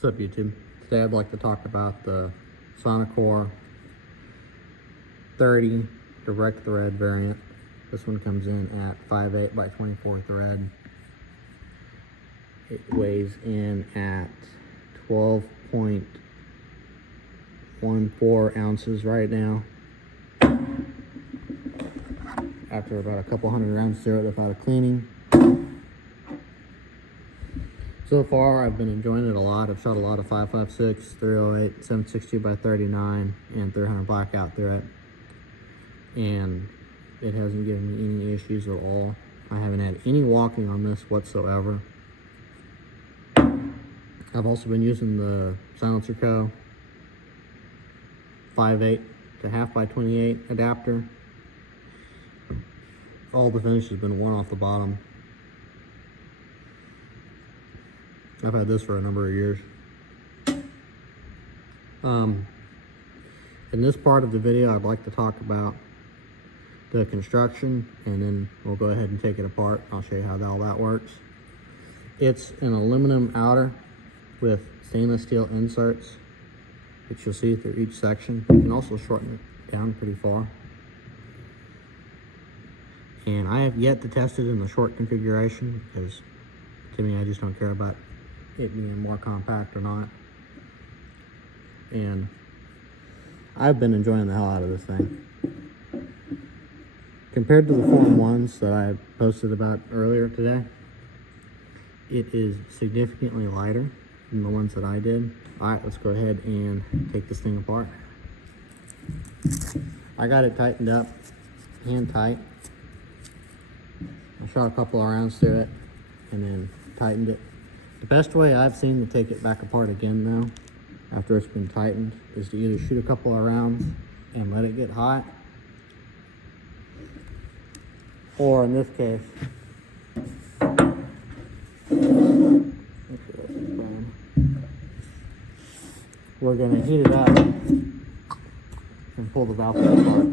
What's up, YouTube? Today I'd like to talk about the Sonocore 30 direct thread variant. This one comes in at 5/8 by 24 thread. It weighs in at 12.14 ounces right now. After about a couple hundred rounds through it without a cleaning. So far, I've been enjoying it a lot. I've shot a lot of 5.56, 308, 7.62 by 39, and 300 blackout through it. And it hasn't given me any issues at all. I haven't had any walking on this whatsoever. I've also been using the Silencer Co. 5.8 to half by 28 adapter. All the finish has been worn off the bottom. I've had this for a number of years. In this part of the video, I'd like to talk about the construction, and then we'll go ahead and take it apart. I'll show you how all that works. It's an aluminum outer with stainless steel inserts, which you'll see through each section. You can also shorten it down pretty far. And I have yet to test it in the short configuration, because to me, I just don't care about it being more compact or not. And I've been enjoying the hell out of this thing. Compared to the 4-in-1s that I posted about earlier today, it is significantly lighter than the ones that I did. All right, let's go ahead and take this thing apart. I got it tightened up, hand tight. I shot a couple of rounds through it and then tightened it. The best way I've seen to take it back apart again though, after it's been tightened, is to either shoot a couple of rounds and let it get hot, or in this case, we're gonna heat it up and pull the valve apart.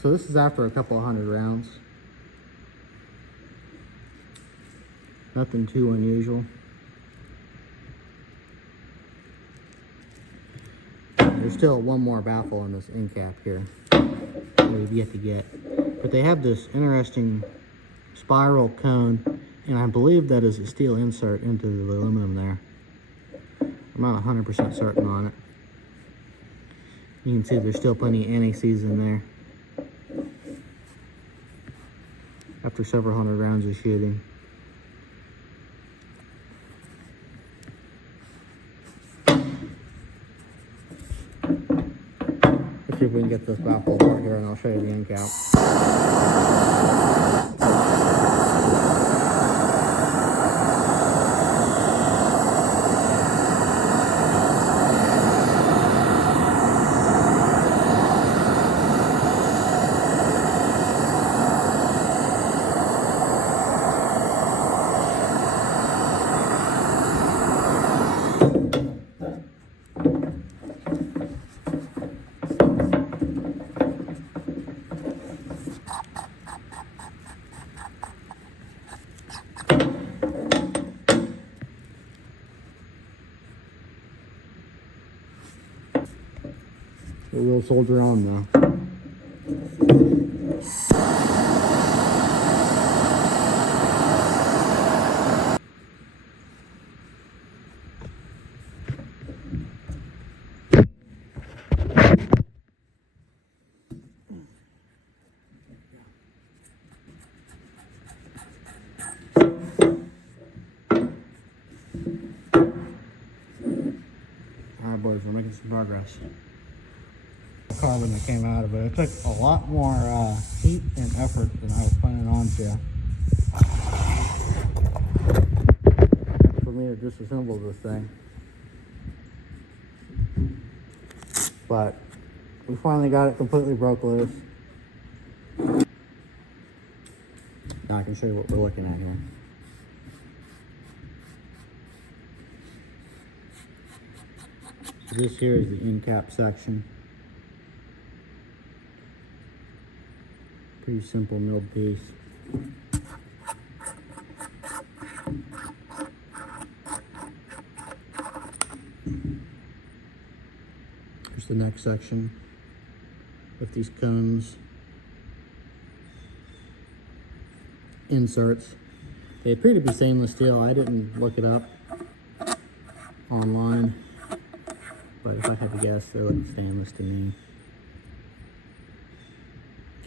So this is after a couple of hundred rounds. Nothing too unusual. There's still one more baffle in this end cap here that we've yet to get. But they have this interesting spiral cone, and I believe that is a steel insert into the aluminum there. I'm not 100% certain on it. You can see there's still plenty of anti-seize in there after several hundred rounds of shooting. Let's see if we can get this baffle apart here, and I'll show you the end cap. It will soldier on though. All right, boys, we're making some progress. carbon that came out of it. It took a lot more heat and effort than I was planning on to. For me to disassemble this thing. But we finally got it completely broke loose. Now I can show you what we're looking at here. So this here is the end cap section. Pretty simple milled piece. Here's the next section with these cones. Inserts. They appear to be stainless steel. I didn't look it up online, but if I had to guess, they look stainless to me.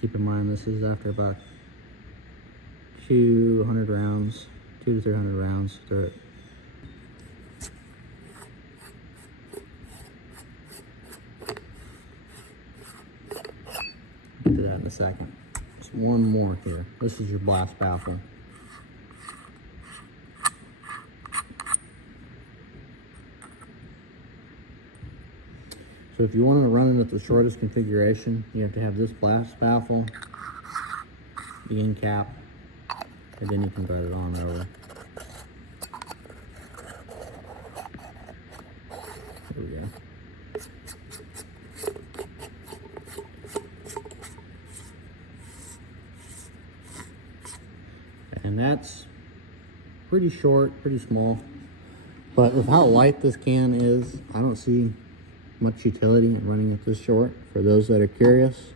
Keep in mind this is after about 200 rounds, 200 to 300 rounds through it. Get to that in a second. Just one more here. This is your blast baffle. So if you want to run it at the shortest configuration, you have to have this blast baffle, the end cap, and then you can thread it on over. There we go. And that's pretty short, pretty small. But with how light this can is, I don't see much utility in running it this short. For those that are curious,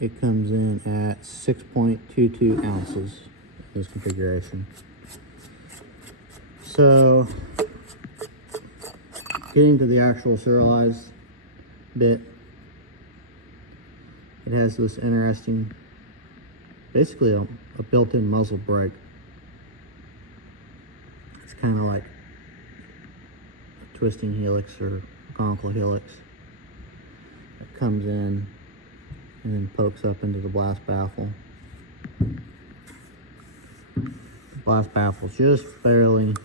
it comes in at 6.22 ounces, this configuration. So, getting to the actual serialized bit, it has this interesting, basically a built-in muzzle brake. It's kind of like a twisting helix or conical helix that comes in and then pokes up into the blast baffle. The blast baffle just barely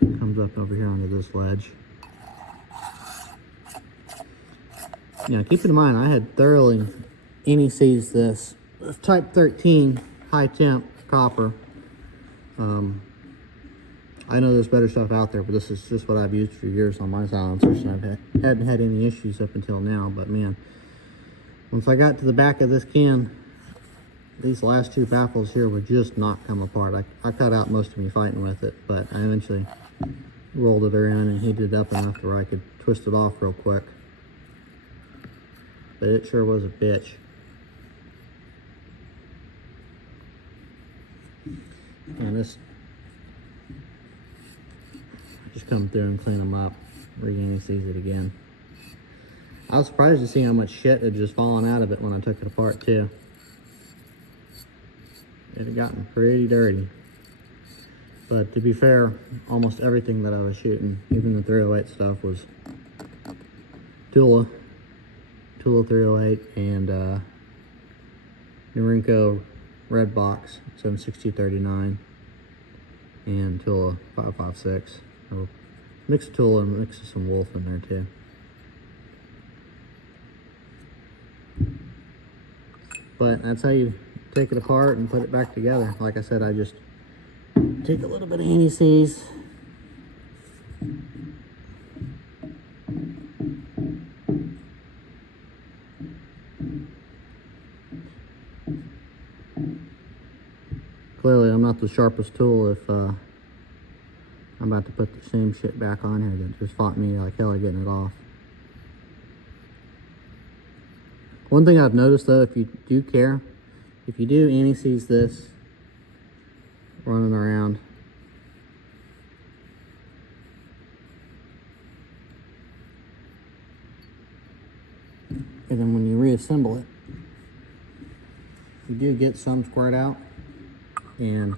comes up over here onto this ledge. Now keep in mind, I had thoroughly NEC'd this with type 13 high temp copper. I know there's better stuff out there, but this is just what I've used for years on my silencers, and I hadn't had any issues up until now. But man, once I got to the back of this can, these last two baffles here would just not come apart. I cut out most of me fighting with it, but I eventually rolled it around and heated it up enough to where I could twist it off real quick. But it sure was a bitch. And this, just come through and clean them up, re-NEC'd it again. I was surprised to see how much shit had just fallen out of it when I took it apart too. It had gotten pretty dirty. But to be fair, almost everything that I was shooting, even the 308 stuff, was Tula 308 and Norinco Red Box 76239 and Tula 556. Or mix of Tula and mix of some Wolf in there too. But that's how you take it apart and put it back together. Like I said, I just take a little bit of NECs, clearly I'm not the sharpest tool if I'm about to put the same shit back on here that just fought me like hell getting it off. One thing I've noticed though, if you do care, if you do NECs this running around, and then when you reassemble it, you do get some squared out and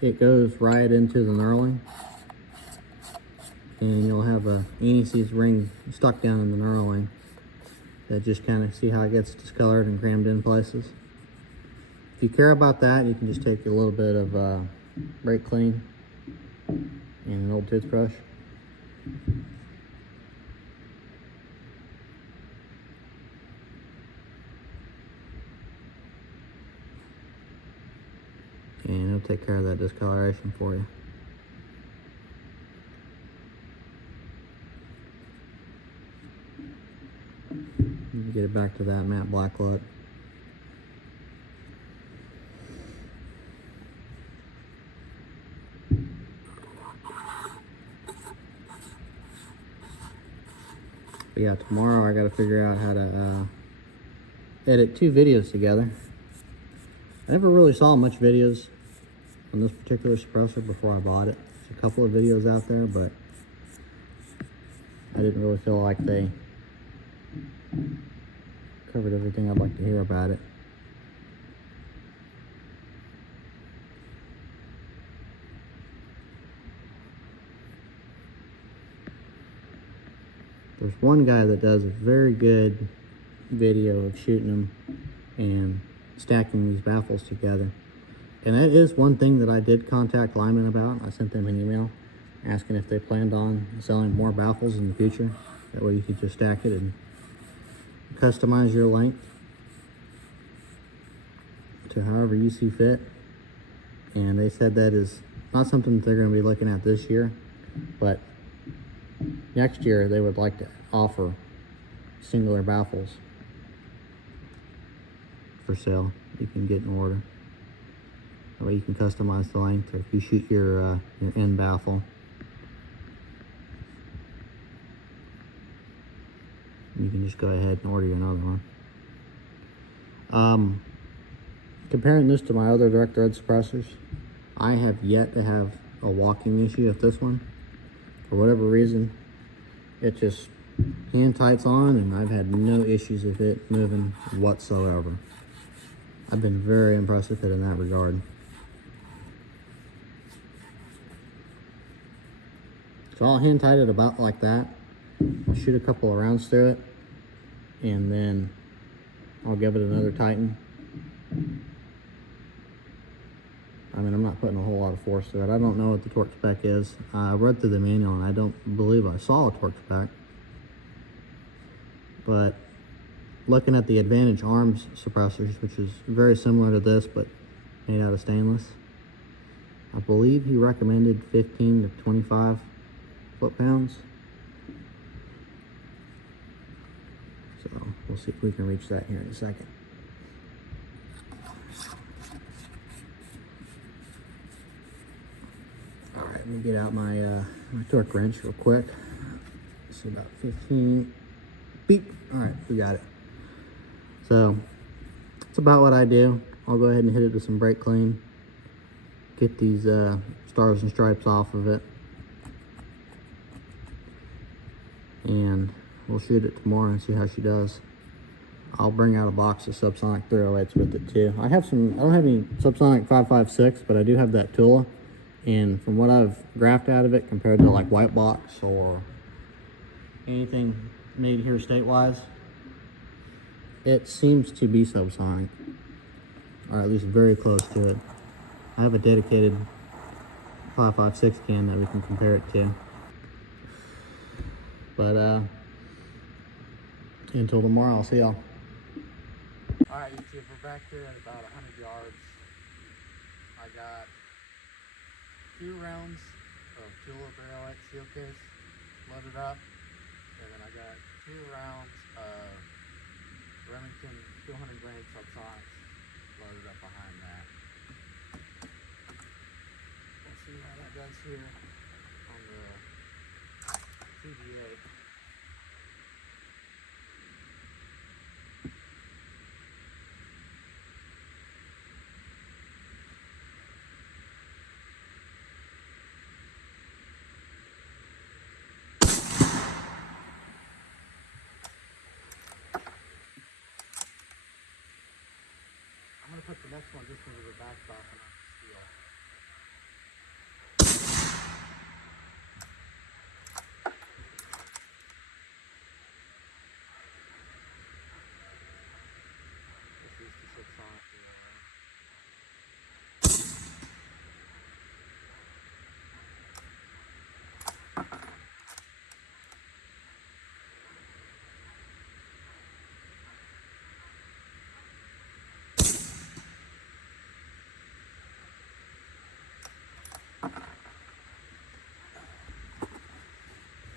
it goes right into the knurling, and you'll have a NEC's ring stuck down in the knurling, that just kind of see how it gets discolored and crammed in places. If you care about that, you can just take a little bit of brake clean and an old toothbrush. And it'll take care of that discoloration for you. You get it back to that matte black look. But yeah, tomorrow I gotta figure out how to edit 2 videos together. I never really saw much videos on this particular suppressor before I bought it. There's a couple of videos out there, but I didn't really feel like they covered everything I'd like to hear about it. There's one guy that does a very good video of shooting them and stacking these baffles together. And that is one thing that I did contact Lyman about. I sent them an email asking if they planned on selling more baffles in the future. That way you could just stack it and customize your length to however you see fit. And they said that is not something that they're going to be looking at this year, but next year they would like to offer singular baffles for sale. You can get an order. That way you can customize the length, or if you shoot your end baffle, you can just go ahead and order you another one. Comparing this to my other direct thread suppressors, I have yet to have a walking issue with this one. For whatever reason, it just hand tights on, and I've had no issues with it moving whatsoever. I've been very impressed with it in that regard. So I'll hand tight it about like that. I'll shoot a couple of rounds through it, and then I'll give it another tighten. I mean, I'm not putting a whole lot of force through it. I don't know what the torque spec is. I read through the manual, and I don't believe I saw a torque spec. But looking at the Advantage Arms suppressors, which is very similar to this, but made out of stainless, I believe he recommended 15 to 25 foot-pounds. So we'll see if we can reach that here in a second. All right, let me get out my my torque wrench real quick. So about 15. Beep. All right, we got it. So that's about what I do. I'll go ahead and hit it with some brake clean. Get these stars and stripes off of it. And we'll shoot it tomorrow and see how she does. I'll bring out a box of subsonic 308s with it too. I don't have any subsonic 556, but I do have that Tula. And from what I've graphed out of it compared to like White Box or anything made here state-wise, it seems to be subsonic, or at least very close to it. I have a dedicated 556 can that we can compare it to. But until tomorrow, I'll see y'all. All right, YouTube, we're back here at about 100 yards. I got 2 rounds of Tula 308 steel case loaded up, and then I got 2 rounds of Remington 200 grain subsonics loaded up behind that. Let's see how that does here on the CBA. I'm going to put the next one just into the backstop and not the steel.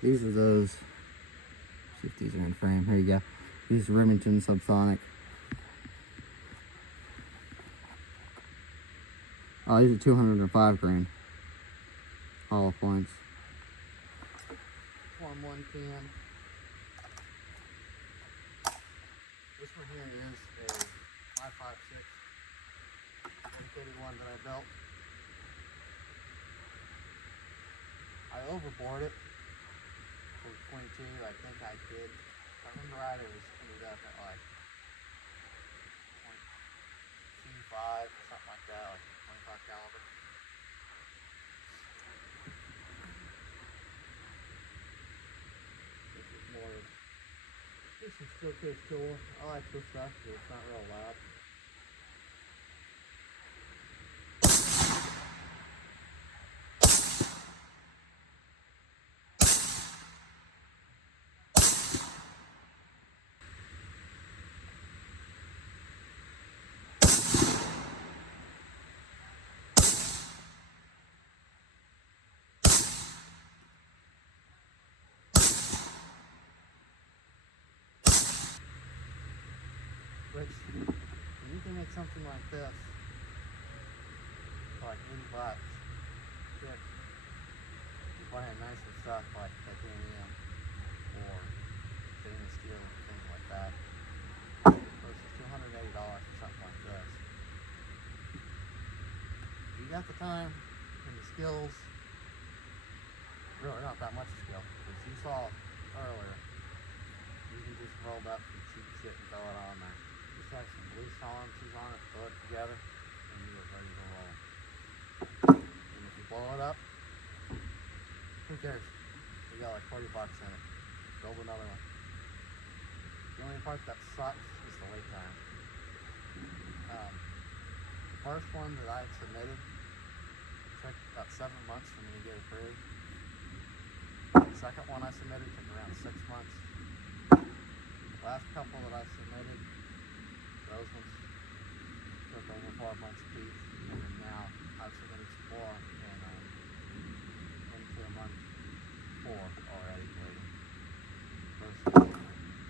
These are those, see if these are in frame. Here you go. These are Remington Subsonic. Oh, these are 205 grain hollow points. Form 1 can. This one here is a 5.56 dedicated one that I built. I overbored it for 22. I think I did. If I remember right, it was ended up at like 0.25 or something like that, like 25 caliber. This is more. This is still pretty cool. I like this stuff because it's not real loud. Which, you can make something like this for like 80 bucks. If you're buying nicer stuff like titanium or stainless steel and things like that, versus $280 for something like this. If you got the time and the skills, really not that much skill, because you saw earlier, you can just roll up some cheap shit and throw it on there. Just have some loose tolerances on it, throw it together, and you are ready to roll. And if you blow it up, who cares? You got like 40 bucks in it. Build another one. The only part that sucks is the wait time. The first one that I submitted took about 7 months for me to get approved. The second one I submitted took around 6 months. The last couple that I submitted, those ones took over 4 months apiece. And then now I've submitted some more, and I'm into month 4 already waiting.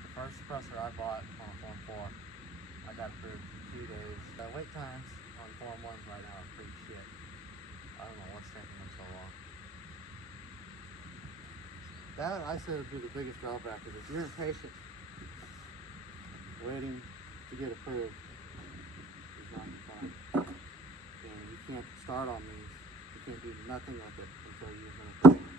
The first suppressor I bought on Form 4, I got approved in 2 days. The wait times on Form 1s right now are pretty shit. I don't know what's taking them so long. That, I said, would be the biggest drawback, is if you're impatient waiting to get approved, it's not fun. And you can't start on these. You can't do nothing with it until you've been approved.